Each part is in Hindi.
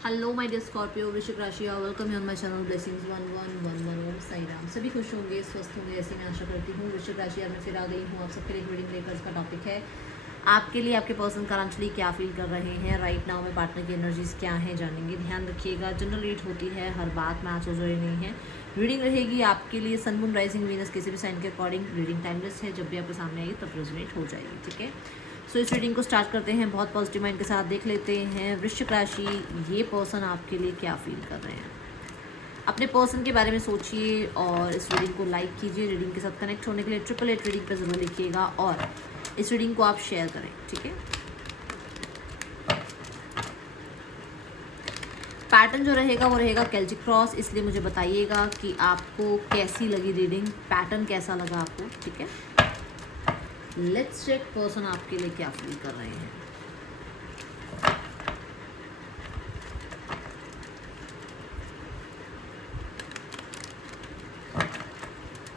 हेलो माय डियर स्कॉर्पियो वृश्चिक राशि welcome on my channel blessings 1111 ओम साई राम। सभी खुश होंगे, स्वस्थ होंगे, ऐसी मैं आशा करती हूँ। वृश्चिक राशि आज मैं फिर आ गई हूँ आप सबके लिए रीडिंग लेकर। इसका टॉपिक है आपके लिए आपके पर्सन करंटली क्या फील कर रहे हैं राइट नाउ में, पार्टनर की एनर्जीज क्या है जानेंगे। ध्यान रखिएगा, जनरल रीड होती है, हर बात मैच हो जाए नहीं है। रीडिंग रहेगी आपके लिए सन मून राइजिंग वीनस किसी भी साइन के अकॉर्डिंग। रीडिंग टाइमलेस है, जब भी आपके सामने आएगी तब रेजोनेट हो जाएगी, ठीक है। सो इस रीडिंग को स्टार्ट करते हैं। बहुत पॉजिटिव माइंड के साथ देख लेते हैं वृश्चिक राशि, ये पर्सन आपके लिए क्या फील कर रहे हैं। अपने पर्सन के बारे में सोचिए और इस रीडिंग को लाइक कीजिए। रीडिंग के साथ कनेक्ट होने के लिए 888 रीडिंग पर जरूर लिखिएगा और इस रीडिंग को आप शेयर करें, ठीक है। पैटर्न जो रहेगा वो रहेगा केल्टिक क्रॉस, इसलिए मुझे बताइएगा कि आपको कैसी लगी रीडिंग, पैटर्न कैसा लगा आपको, ठीक है। लेट्स चेक पर्सन आपके लिए क्या फील कर रहे हैं।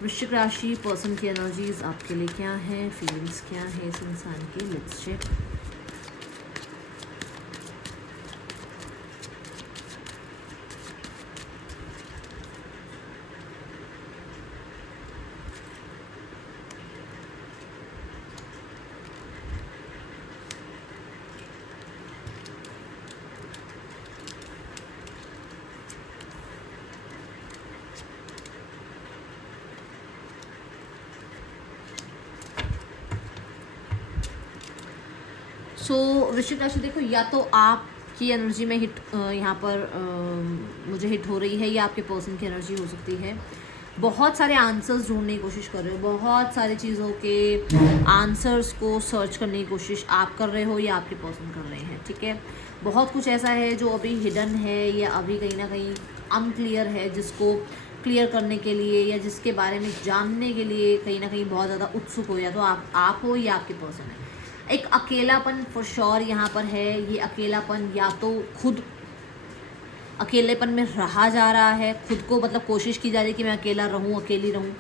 वृश्चिक राशि पर्सन की एनर्जीज आपके लिए क्या है, फीलिंग्स क्या है इस इंसान की। Let's check. सो वृश्चिक राशि देखो, या तो आपकी एनर्जी में हिट यहाँ पर मुझे हिट हो रही है, या आपके पर्सन की एनर्जी हो सकती है। बहुत सारे आंसर्स ढूंढने की कोशिश कर रहे हो, बहुत सारी चीज़ों के आंसर्स को सर्च करने की कोशिश आप कर रहे हो या आपके पर्सन कर रहे हैं, ठीक है। बहुत कुछ ऐसा है जो अभी हिडन है या अभी कहीं ना कहीं अनक्लियर है, जिसको क्लियर करने के लिए या जिसके बारे में जानने के लिए कहीं ना कहीं बहुत ज़्यादा उत्सुक हो, या तो आप हो या आपके पर्सन है। एक अकेलापन फॉर श्योर यहाँ पर है। ये अकेलापन या तो खुद अकेलेपन में रहा जा रहा है, खुद को मतलब कोशिश की जा रही है कि मैं अकेला रहूं, अकेली रहूं,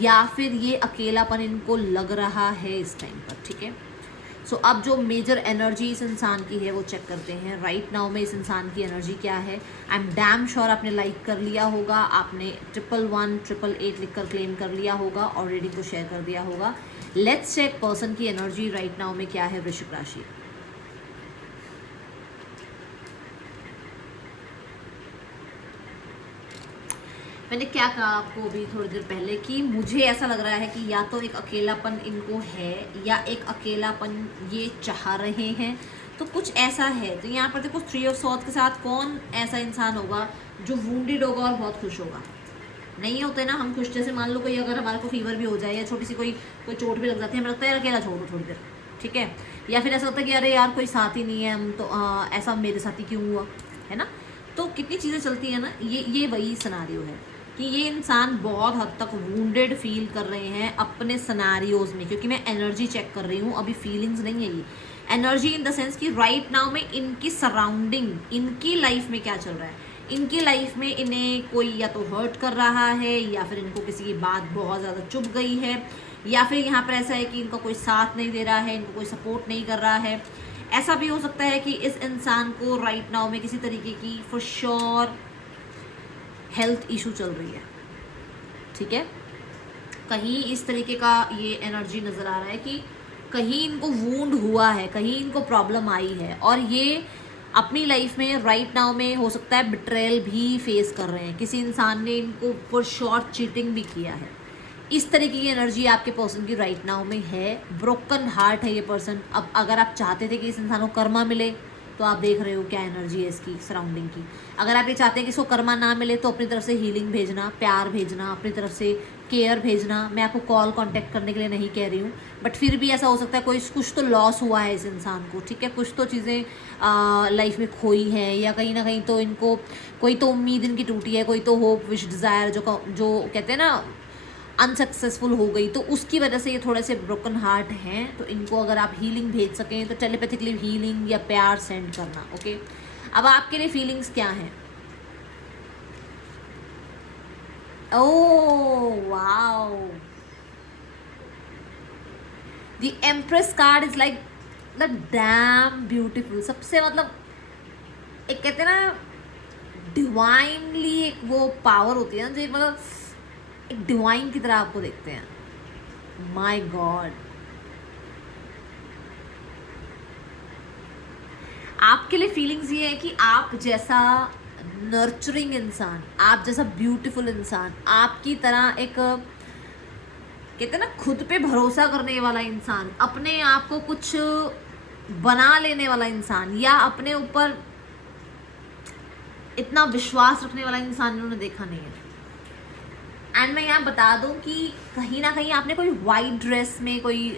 या फिर ये अकेलापन इनको लग रहा है इस टाइम पर, ठीक है। सो अब जो मेजर एनर्जी इस इंसान की है वो चेक करते हैं। राइट नाउ में इस इंसान की एनर्जी क्या है। आई एम डैम श्योर आपने लाइक कर लिया होगा, आपने 111888 लिख कर क्लेम कर लिया होगा और रीडिंग को शेयर कर दिया होगा। लेट्स चेक पर्सन की एनर्जी राइट नाउ में क्या है वृश्चिक राशि। मैंने क्या कहा आपको अभी थोड़ी देर पहले कि मुझे ऐसा लग रहा है कि या तो एक अकेलापन इनको है या एक अकेलापन ये चाह रहे हैं, तो कुछ ऐसा है। तो यहाँ पर देखो 3 ऑफ सॉर्ड्स के साथ कौन ऐसा इंसान होगा जो वुंडेड होगा और बहुत खुश होगा। नहीं होते ना हम खुश, जैसे मान लो कोई अगर हमारे को फीवर भी हो जाए या छोटी सी कोई चोट भी लग जाती है, हमें लगता है यार अकेला छोड़ो थोड़ी देर, ठीक है। या फिर ऐसा लगता है कि अरे यार कोई साथ ही नहीं है, हम तो ऐसा मेरे साथ ही क्यों हुआ, है ना। तो कितनी चीज़ें चलती है ना, ये वही सिनारियो है कि ये इंसान बहुत हद तक वुंडेड फील कर रहे हैं अपने सिनारियोज में, क्योंकि मैं एनर्जी चेक कर रही हूँ, अभी फीलिंग्स नहीं है ये एनर्जी इन द सेंस कि राइट नाउ में इनकी सराउंडिंग, इनकी लाइफ में क्या चल रहा है। इनकी लाइफ में इन्हें कोई या तो हर्ट कर रहा है, या फिर इनको किसी की बात बहुत ज़्यादा चुभ गई है, या फिर यहाँ पर ऐसा है कि इनका कोई साथ नहीं दे रहा है, इनको कोई सपोर्ट नहीं कर रहा है। ऐसा भी हो सकता है कि इस इंसान को राइट नाउ में किसी तरीके की फॉर श्योर हेल्थ इशू चल रही है, ठीक है। कहीं इस तरीके का ये एनर्जी नज़र आ रहा है कि कहीं इनको वूंड हुआ है, कहीं इनको प्रॉब्लम आई है, और ये अपनी लाइफ में राइट नाउ में हो सकता है बिट्रेयल भी फेस कर रहे हैं। किसी इंसान ने इनको फॉर शॉर्ट चीटिंग भी किया है। इस तरीके की एनर्जी आपके पर्सन की राइट नाउ में है। ब्रोकन हार्ट है ये पर्सन। अब अगर आप चाहते थे कि इस इंसान को कर्मा मिले, तो आप देख रहे हो क्या एनर्जी है इसकी सराउंडिंग की। अगर आप ये चाहते हैं कि इसको कर्मा ना मिले, तो अपनी तरफ से हीलिंग भेजना, प्यार भेजना, अपनी तरफ से केयर भेजना। मैं आपको कॉल कांटेक्ट करने के लिए नहीं कह रही हूँ, बट फिर भी ऐसा हो सकता है कोई कुछ तो लॉस हुआ है इस इंसान को, ठीक है। कुछ तो चीज़ें लाइफ में खोई हैं, या कहीं ना कहीं तो इनको कोई तो उम्मीद इनकी टूटी है, कोई तो होप विश डिज़ायर जो कहते हैं ना अनसक्सेसफुल हो गई, तो उसकी वजह से ये थोड़े से ब्रोकन हार्ट हैं। तो इनको अगर आप हीलिंग भेज सकें तो टेलीपैथिकली हीलिंग या प्यार सेंड करना, ओके। अब आपके लिए फीलिंग्स क्या हैं। Oh wow, the empress card is like the dam beautiful. सबसे मतलब एक कहते हैं ना डिवाइनली एक वो पावर होती है ना, जो मतलब एक डिवाइन की तरह आपको देखते हैं। माय गॉड, आपके लिए फीलिंग्स ये है कि आप जैसा नर्चरिंग इंसान, आप जैसा ब्यूटीफुल इंसान, आपकी तरह एक कहते हैं ना खुद पे भरोसा करने वाला इंसान, अपने आप को कुछ बना लेने वाला इंसान, या अपने ऊपर इतना विश्वास रखने वाला इंसान इन्होंने देखा नहीं है। एंड मैं यहाँ बता दूँ कि कहीं ना कहीं आपने कोई वाइट ड्रेस में कोई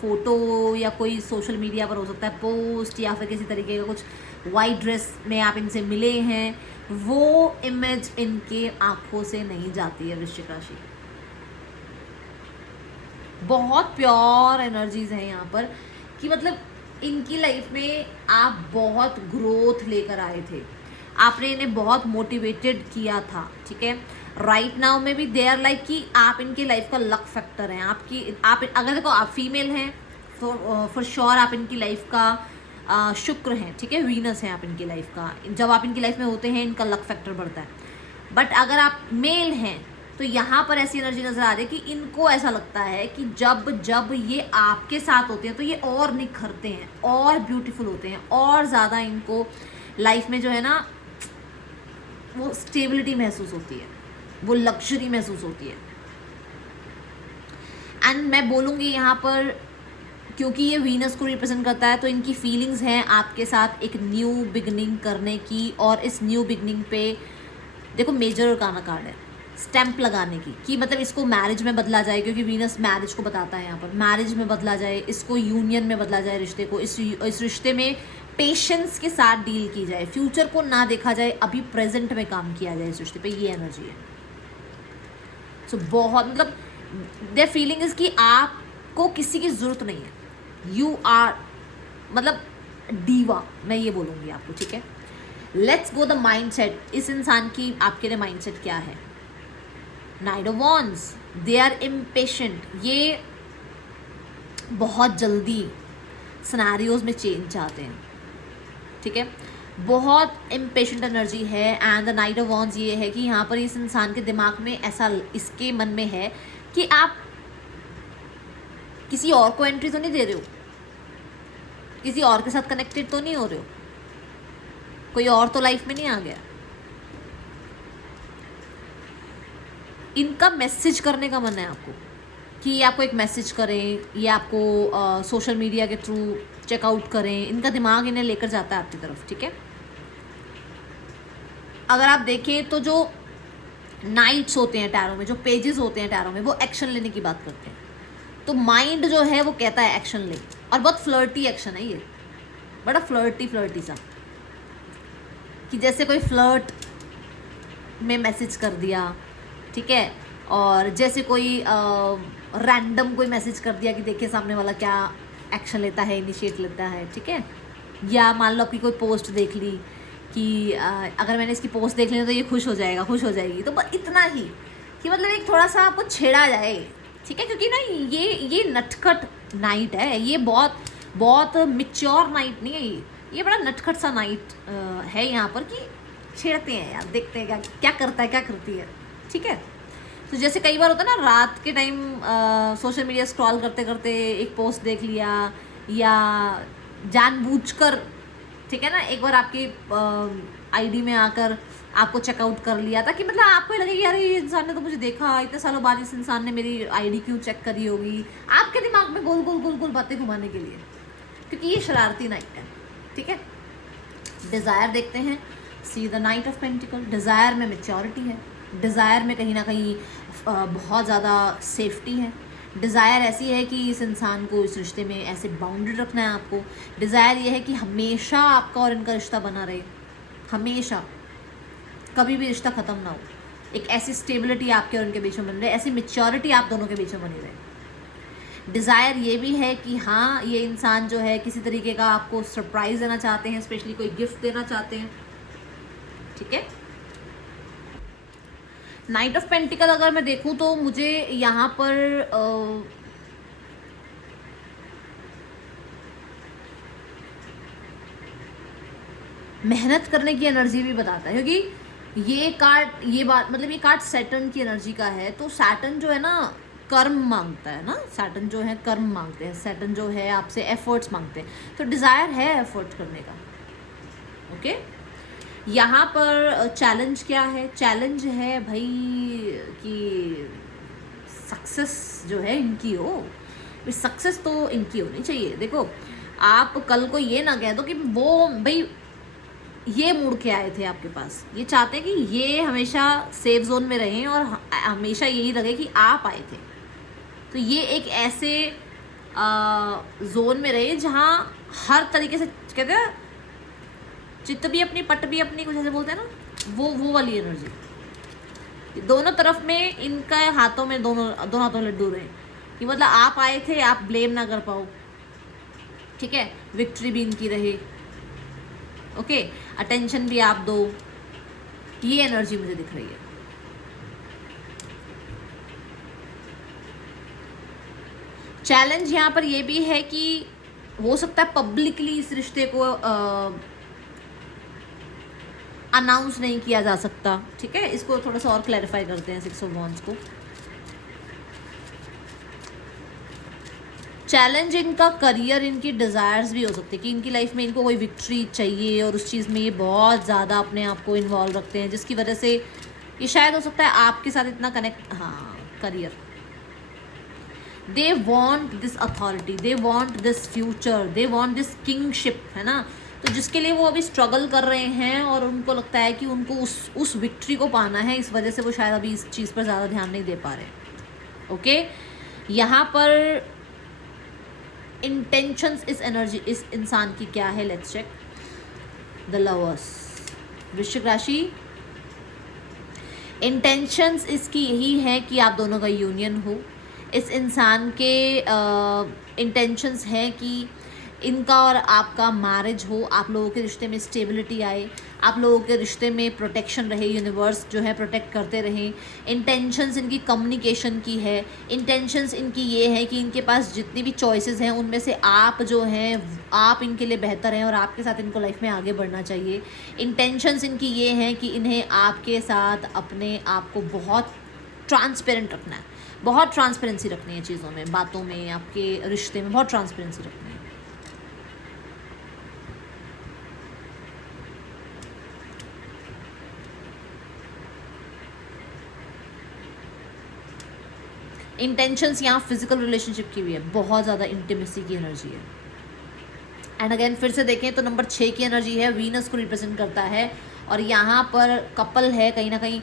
फोटो या कोई सोशल मीडिया पर हो सकता है पोस्ट, या फिर किसी तरीके का कुछ वाइट ड्रेस में आप इनसे मिले हैं, वो इमेज इनके आंखों से नहीं जाती है। वृश्चिक राशि बहुत प्योर एनर्जीज हैं यहाँ पर, कि मतलब इनकी लाइफ में आप बहुत ग्रोथ लेकर आए थे, आपने इन्हें बहुत मोटिवेटेड किया था, ठीक है। राइट नाउ में भी दे आर लाइक कि आप इनके लाइफ का लक फैक्टर हैं। आप अगर देखो आप फीमेल हैं तो फॉर श्योर आप इनकी लाइफ का शुक्र हैं, ठीक है, वीनस हैं आप इनकी लाइफ का। जब आप इनकी लाइफ में होते हैं इनका लक फैक्टर बढ़ता है। बट अगर आप मेल हैं तो यहाँ पर ऐसी एनर्जी नज़र आ रही है कि इनको ऐसा लगता है कि जब जब ये आपके साथ होते हैं तो ये और निखरते हैं, और ब्यूटीफुल होते हैं, और ज़्यादा इनको लाइफ में जो है ना वो स्टेबिलिटी महसूस होती है, वो लग्जरी महसूस होती है। एंड मैं बोलूँगी यहाँ पर क्योंकि ये वीनस को रिप्रेजेंट करता है, तो इनकी फीलिंग्स हैं आपके साथ एक न्यू बिगनिंग करने की, और इस न्यू बिगनिंग पे देखो मेजर अर्काना कार्ड है, स्टैंप लगाने की, कि मतलब इसको मैरिज में बदला जाए, क्योंकि वीनस मैरिज को बताता है यहाँ पर, मैरिज में बदला जाए, इसको यूनियन में बदला जाए, रिश्ते को, इस रिश्ते में पेशेंस के साथ डील की जाए, फ्यूचर को ना देखा जाए, अभी प्रेजेंट में काम किया जाए इस रिश्ते पे, ये एनर्जी है। सो बहुत मतलब देयर फीलिंग इज कि आपको किसी की ज़रूरत नहीं है, यू आर मतलब डीवा, मैं ये बोलूँगी आपको, ठीक है। लेट्स गो द माइंडसेट, इस इंसान की आपके लिए माइंडसेट क्या है। Knight of wands, they are impatient, ये बहुत जल्दी सिनेरियोज में चेंज चाहते हैं, ठीक है, बहुत इम्पेशेंट एनर्जी है। And the night of wands ये है कि यहाँ पर इस इंसान के दिमाग में ऐसा, इसके मन में है कि आप किसी और को एंट्री तो नहीं दे रहे हो, किसी और के साथ कनेक्टेड तो नहीं हो रहे हो, कोई और तो लाइफ में नहीं आ गया। इनका मैसेज करने का मन है आपको, कि ये आपको एक मैसेज करें, ये आपको सोशल मीडिया के थ्रू चेकआउट करें, इनका दिमाग इन्हें लेकर जाता है आपकी तरफ, ठीक है। अगर आप देखें तो जो नाइट्स होते हैं टैरो में, जो पेजेस होते हैं टैरो में, वो एक्शन लेने की बात करते हैं। तो माइंड जो है वो कहता है एक्शन ले, और बहुत फ्लर्टी एक्शन है ये, बड़ा फ्लर्टी सा, कि जैसे कोई फ्लर्ट में मैसेज कर दिया, ठीक है, और जैसे कोई रैंडम कोई मैसेज कर दिया कि देखिए सामने वाला क्या एक्शन लेता है, इनिशिएट लेता है, ठीक है। या मान लो आपकी कोई पोस्ट देख ली कि अगर मैंने इसकी पोस्ट देख ली तो ये खुश हो जाएगा, खुश हो जाएगी, तो इतना ही कि मतलब एक थोड़ा सा आपको छेड़ा जाए, ठीक है, क्योंकि ना ये नटखट नाइट है, ये बहुत मिच्योर नाइट नहीं है, ये बड़ा नटखट सा नाइट है यहाँ पर, कि छेड़ते हैं यार, देखते हैं क्या करता है, क्या करती है, ठीक है। तो जैसे कई बार होता है ना, रात के टाइम सोशल मीडिया स्क्रॉल करते करते एक पोस्ट देख लिया, या जानबूझकर, ठीक है ना, एक बार आपकी आईडी में आकर आपको चेकआउट कर लिया, ताकि मतलब आपको लगे कि यार ये इंसान ने तो मुझे देखा, इतने सालों बाद इस इंसान ने मेरी आईडी क्यों चेक करी होगी, आपके दिमाग में गोल गोल गोल गोल बातें घुमाने के लिए, क्योंकि ये शरारती नाइट है, ठीक है। डिज़ायर देखते हैं, see the night of pentacle, desire में मैच्योरिटी है, डिज़ायर में कहीं ना कहीं बहुत ज़्यादा सेफ्टी है। डिज़ायर ऐसी है कि इस इंसान को इस रिश्ते में ऐसे बाउंडेड रखना है आपको। डिज़ायर ये है कि हमेशा आपका और इनका रिश्ता बना रहे, हमेशा, कभी भी रिश्ता ख़त्म ना हो, एक ऐसी स्टेबिलिटी आपके और इनके बीच में बन रहे, ऐसी मैच्योरिटी आप दोनों के बीच में बनी रहे। डिज़ायर ये भी है कि हाँ, ये इंसान जो है किसी तरीके का आपको सरप्राइज़ देना चाहते हैं, स्पेशली कोई गिफ्ट देना चाहते हैं, ठीक है। नाइट ऑफ पेंटिकल अगर मैं देखूं तो मुझे यहाँ पर मेहनत करने की एनर्जी भी बताता है, क्योंकि ये कार्ड, ये बात मतलब ये कार्ड सैटर्न की एनर्जी का है। तो सैटर्न जो है ना कर्म मांगता है ना, सैटर्न जो है कर्म मांगते हैं, सैटर्न जो है आपसे एफर्ट्स मांगते हैं, तो डिज़ायर है एफर्ट करने का। ओके, यहाँ पर चैलेंज क्या है? चैलेंज है भाई कि सक्सेस जो है इनकी हो, सक्सेस तो इनकी होनी चाहिए। देखो, आप कल को ये ना कह दो कि वो भाई ये मुड़ के आए थे आपके पास, ये चाहते हैं कि ये हमेशा सेफ जोन में रहें और हमेशा यही लगे कि आप आए थे। तो ये एक ऐसे जोन में रहे जहाँ हर तरीके से, कहते हैं चित्त भी अपनी पट भी अपनी, कुछ ऐसे बोलते हैं ना, वो वाली एनर्जी। दोनों तरफ में इनका हाथों में दोनों हाथों लड्डू रहे कि मतलब आप आए थे, आप ब्लेम ना कर पाओ, ठीक है, विक्ट्री भी इनकी रहे। ओके, अटेंशन भी आप दो, ये एनर्जी मुझे दिख रही है। चैलेंज यहाँ पर ये भी है कि हो सकता है पब्लिकली इस रिश्ते को अनाउंस नहीं किया जा सकता, ठीक है। इसको थोड़ा सा और क्लैरिफाई करते हैं 6 ऑफ वॉन्ड्स को। चैलेंज इनका करियर, इनकी डिज़ायर्स भी हो सकती है कि इनकी लाइफ में इनको कोई विक्ट्री चाहिए और उस चीज़ में ये बहुत ज़्यादा अपने आप को इन्वॉल्व रखते हैं, जिसकी वजह से ये शायद हो सकता है आपके साथ इतना कनेक्ट, हाँ career, they want this authority, they want this future, they want this kingship, है ना। तो जिसके लिए वो अभी स्ट्रगल कर रहे हैं और उनको लगता है कि उनको उस विक्ट्री को पाना है, इस वजह से वो शायद अभी इस चीज़ पर ज़्यादा ध्यान नहीं दे पा रहे। ओके, यहाँ पर इंटेंशंस इस एनर्जी, इस इंसान की क्या है, लेट्स चेक। द लवर्स, वृश्चिक राशि, इंटेंशंस इसकी यही है कि आप दोनों का यूनियन हो। इस इंसान के इंटेंशंस हैं कि इनका और आपका मैरिज हो, आप लोगों के रिश्ते में स्टेबिलिटी आए, आप लोगों के रिश्ते में प्रोटेक्शन रहे, यूनिवर्स जो है प्रोटेक्ट करते रहें। इंटेंशंस इनकी कम्युनिकेशन की है। इंटेंशंस इनकी ये है कि इनके पास जितनी भी चॉइसेस हैं उनमें से आप जो हैं, आप इनके लिए बेहतर हैं और आपके साथ इनको लाइफ में आगे बढ़ना चाहिए। इंटेंशंस इनकी ये हैं कि इन्हें आपके साथ अपने आप को बहुत ट्रांसपेरेंट रखना है, बहुत ट्रांसपेरेंसी रखनी है चीज़ों में, बातों में, आपके रिश्ते में बहुत ट्रांसपेरेंसी रखनी है। इंटेंशंस यहाँ फिजिकल रिलेशनशिप की भी है, बहुत ज़्यादा इंटीमेसी की एनर्जी है। एंड अगेन फिर से देखें तो नंबर 6 की एनर्जी है, वीनस को रिप्रेजेंट करता है और यहाँ पर कपल है, कहीं ना कहीं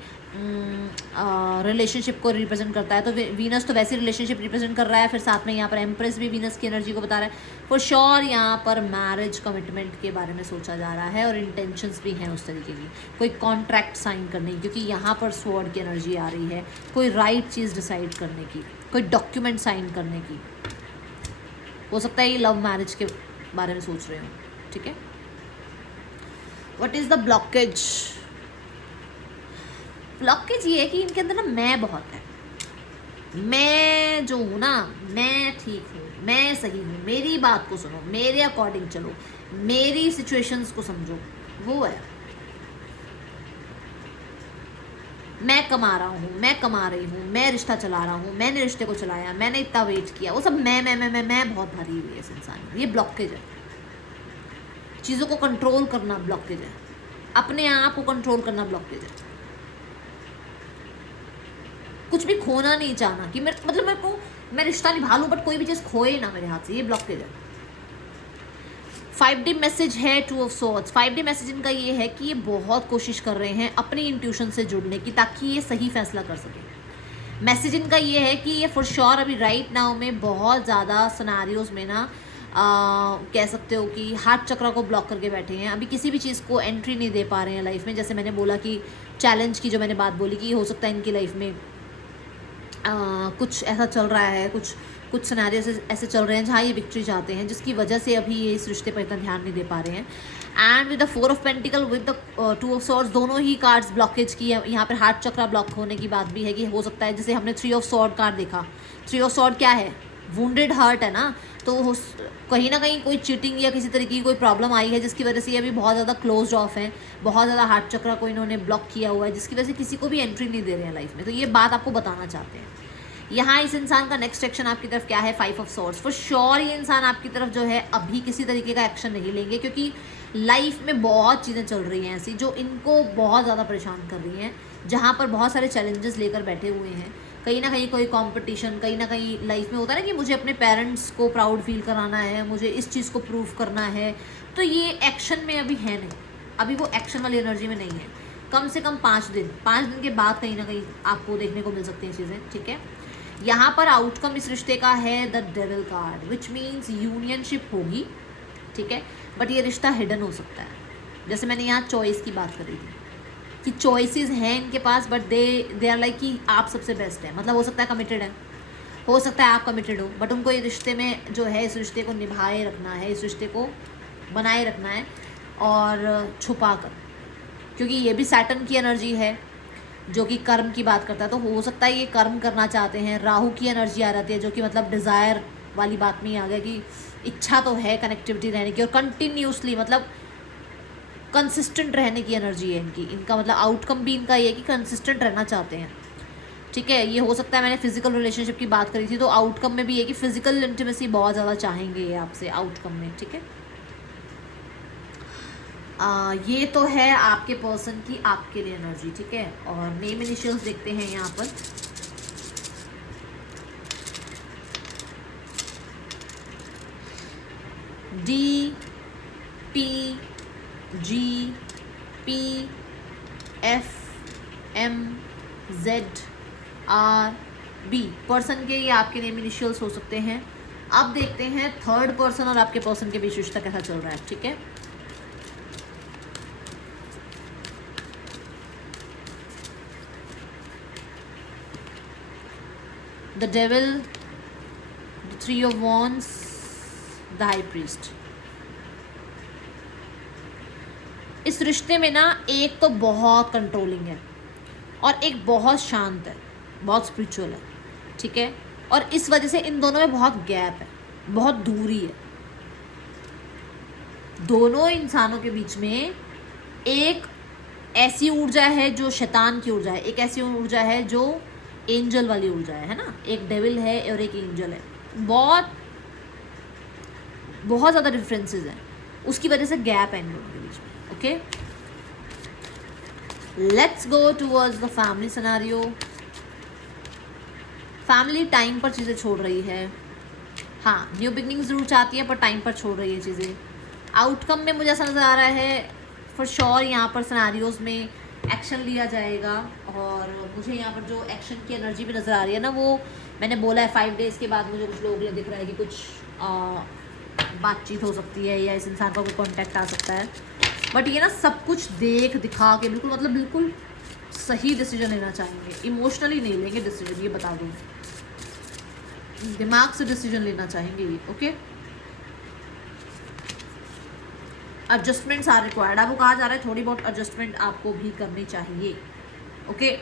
रिलेशनशिप को रिप्रेजेंट करता है। तो वीनस तो वैसे रिलेशनशिप रिप्रेजेंट कर रहा है, फिर साथ में यहाँ पर एम्प्रेस भी वीनस की एनर्जी को बता रहा है। फॉर श्योर यहाँ पर मैरिज कमिटमेंट के बारे में सोचा जा रहा है और इंटेंशंस भी हैं उस तरीके की, कोई कॉन्ट्रैक्ट साइन करने की, क्योंकि यहाँ पर स्वॉर्ड की एनर्जी आ रही है, कोई राइट चीज़ डिसाइड करने की, कोई डॉक्यूमेंट साइन करने की। हो सकता है ये लव मैरिज के बारे में सोच रहे हो, ठीक है। What is the blockage? Blockage ये है कि इनके अंदर ना मैं बहुत है, मैं जो हूँ ना, मैं ठीक हूँ, मैं सही हूँ, मेरी बात को सुनो, मेरे अकॉर्डिंग चलो, मेरी सिचुएशंस को समझो, वो है। मैं कमा रहा हूँ, मैं कमा रही हूँ, मैं रिश्ता चला रहा हूँ, मैंने रिश्ते को चलाया, मैंने इतना वेट किया, वो सब मैं बहुत भरी हुई है इस इंसान में। ये ब्लॉकेज है। चीज़ों को कंट्रोल करना ब्लॉकेज है, अपने आप को कंट्रोल करना ब्लॉकेज है, कुछ भी खोना नहीं चाहना कि मैं रिश्ता निभा लूँ बट कोई भी चीज़ खोए ना मेरे हाथ से, ये ब्लॉकेज है। 5D मैसेज है 2 ऑफ सॉर्ड्स। 5D मैसेज इनका ये है कि ये बहुत कोशिश कर रहे हैं अपनी इंट्यूशन से जुड़ने की, ताकि ये सही फैसला कर सके। मैसेज इनका ये है कि ये फॉर श्योर अभी राइट नाउ में बहुत ज़्यादा सिनेरियोज में ना कह सकते हो कि हार्ट चक्र को ब्लॉक करके बैठे हैं, अभी किसी भी चीज़ को एंट्री नहीं दे पा रहे हैं लाइफ में। जैसे मैंने बोला कि चैलेंज की जो मैंने बात बोली कि हो सकता है इनकी लाइफ में कुछ ऐसा चल रहा है, कुछ सिनेरियोस ऐसे चल रहे हैं जहाँ ये विक्ट्री चाहते हैं, जिसकी वजह से अभी ये इस रिश्ते पर इतना ध्यान नहीं दे पा रहे हैं। And with the 4 of pentacle, with the 2 of swords, दोनों ही कार्ड्स ब्लॉकेज की है। यहाँ पर हार्ट चक्र ब्लॉक होने की बात भी है कि हो सकता है, जैसे हमने 3 ऑफ सॉर्ड कार्ड देखा, 3 ऑफ सॉर्ड क्या है? वुंडेड हार्ट है ना, तो कहीं ना कहीं कोई चीटिंग या किसी तरीके की कोई प्रॉब्लम आई है जिसकी वजह से ये अभी बहुत ज़्यादा क्लोज ऑफ है, बहुत ज़्यादा हार्ट चक्र को इन्होंने ब्लॉक किया हुआ है, जिसकी वजह से किसी को भी एंट्री नहीं दे रहे हैं लाइफ में। तो ये बात आपको बताना चाहते हैं। यहाँ इस इंसान का नेक्स्ट एक्शन आपकी तरफ क्या है, 5 ऑफ सॉर्ड्स। फॉर श्योर ये इंसान आपकी तरफ जो है अभी किसी तरीके का एक्शन नहीं लेंगे, क्योंकि लाइफ में बहुत चीज़ें चल रही हैं ऐसी जो इनको बहुत ज़्यादा परेशान कर रही हैं, जहाँ पर बहुत सारे चैलेंजेस लेकर बैठे हुए हैं। कहीं ना कहीं कोई कंपटीशन, कहीं ना कहीं लाइफ में होता है ना कि मुझे अपने पेरेंट्स को प्राउड फील कराना है, मुझे इस चीज़ को प्रूव करना है। तो ये एक्शन में अभी है नहीं, अभी वो एक्शन वाली एनर्जी में नहीं है। कम से कम 5 दिन के बाद कहीं ना कहीं आपको देखने को मिल सकती हैं चीज़ें, ठीक है। यहाँ पर आउटकम इस रिश्ते का है the devil card, which means unionship होगी, ठीक है। बट ये रिश्ता हिडन हो सकता है। जैसे मैंने यहाँ चॉइस की बात करी थी कि चॉइसेस हैं इनके पास, बट दे आर लाइक कि आप सबसे बेस्ट है। मतलब हो सकता है कमिटेड है, हो सकता है आप कमिटेड हो, बट उनको ये रिश्ते में जो है, इस रिश्ते को निभाए रखना है, इस रिश्ते को बनाए रखना है और छुपा कर, क्योंकि ये भी सैटर्न की एनर्जी है जो कि कर्म की बात करता है। तो हो सकता है ये कर्म करना चाहते हैं। राहु की एनर्जी आ जाती है जो कि मतलब डिज़ायर वाली बात में ही आ गया कि इच्छा तो है कनेक्टिविटी रहने की और कंटिन्यूसली मतलब कंसिस्टेंट रहने की एनर्जी है इनकी। इनका मतलब आउटकम भी इनका ये है कि कंसिस्टेंट रहना चाहते हैं, ठीक है। ये हो सकता है, मैंने फिजिकल रिलेशनशिप की बात करी थी, तो आउटकम में भी ये कि फिजिकल इंटीमेसी बहुत ज़्यादा चाहेंगे ये आपसे आउटकम में, ठीक है। ये तो है आपके पर्सन की आपके लिए एनर्जी, ठीक है। और नेम इनिशियल्स देखते हैं यहाँ पर। D, P, G, P, F, M, Z, R, B। Person के ये आपके नेम इनिशियल्स हो सकते हैं। अब देखते हैं थर्ड पर्सन और आपके पर्सन के बीच रिश्ता कैसा चल रहा है, ठीक है। The devil, the 3 of wands, the high priest. इस रिश्ते में ना एक तो बहुत कंट्रोलिंग है और एक बहुत शांत है, बहुत स्पिरिचुअल है, ठीक है। और इस वजह से इन दोनों में बहुत गैप है, बहुत दूरी है। दोनों इंसानों के बीच में एक ऐसी ऊर्जा है जो शैतान की ऊर्जा है, एक ऐसी ऊर्जा है जो एंजल वाली ऊर्जा है ना। एक डेविल है और एक एंजल है। बहुत बहुत ज़्यादा डिफरेंसेस हैं, उसकी वजह से गैप है इन दोनों के बीच में, okay. Let's go towards the family scenario. Family time पर चीज़ें छोड़ रही है, हाँ न्यू बिगनिंग ज़रूर चाहती है पर टाइम पर छोड़ रही है चीज़ें। आउटकम में मुझे ऐसा नज़र आ रहा है फॉर श्योर यहाँ पर सिनेरियोज में एक्शन लिया जाएगा। और मुझे यहाँ पर जो एक्शन की एनर्जी भी नज़र आ रही है ना, वो मैंने बोला है 5 days के बाद मुझे कुछ लोगों के लिए दिख रहा है कि कुछ बातचीत हो सकती है या इस इंसान का कोई कांटेक्ट आ सकता है। बट ये ना सब कुछ देख दिखा के बिल्कुल मतलब बिल्कुल सही डिसीजन लेना चाहेंगे, इमोशनली नहीं लेंगे डिसीजन, ये बता दूँ। दिमाग से डिसीजन लेना चाहेंगे ये, ओके। एडजस्टमेंट्स आर रिक्वायर्ड, आपको कहा जा रहा है थोड़ी बहुत एडजस्टमेंट आपको भी करनी चाहिए, ओके।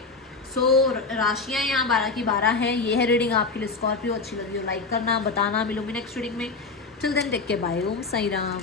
सो राशियाँ यहाँ 12 की 12 है। ये है रीडिंग आपके लिए। स्कॉर्पियो अच्छी लगी हो लाइक करना, बताना। मिलूंगी नेक्स्ट रीडिंग में। Till then take care, bye. Om Sai Ram.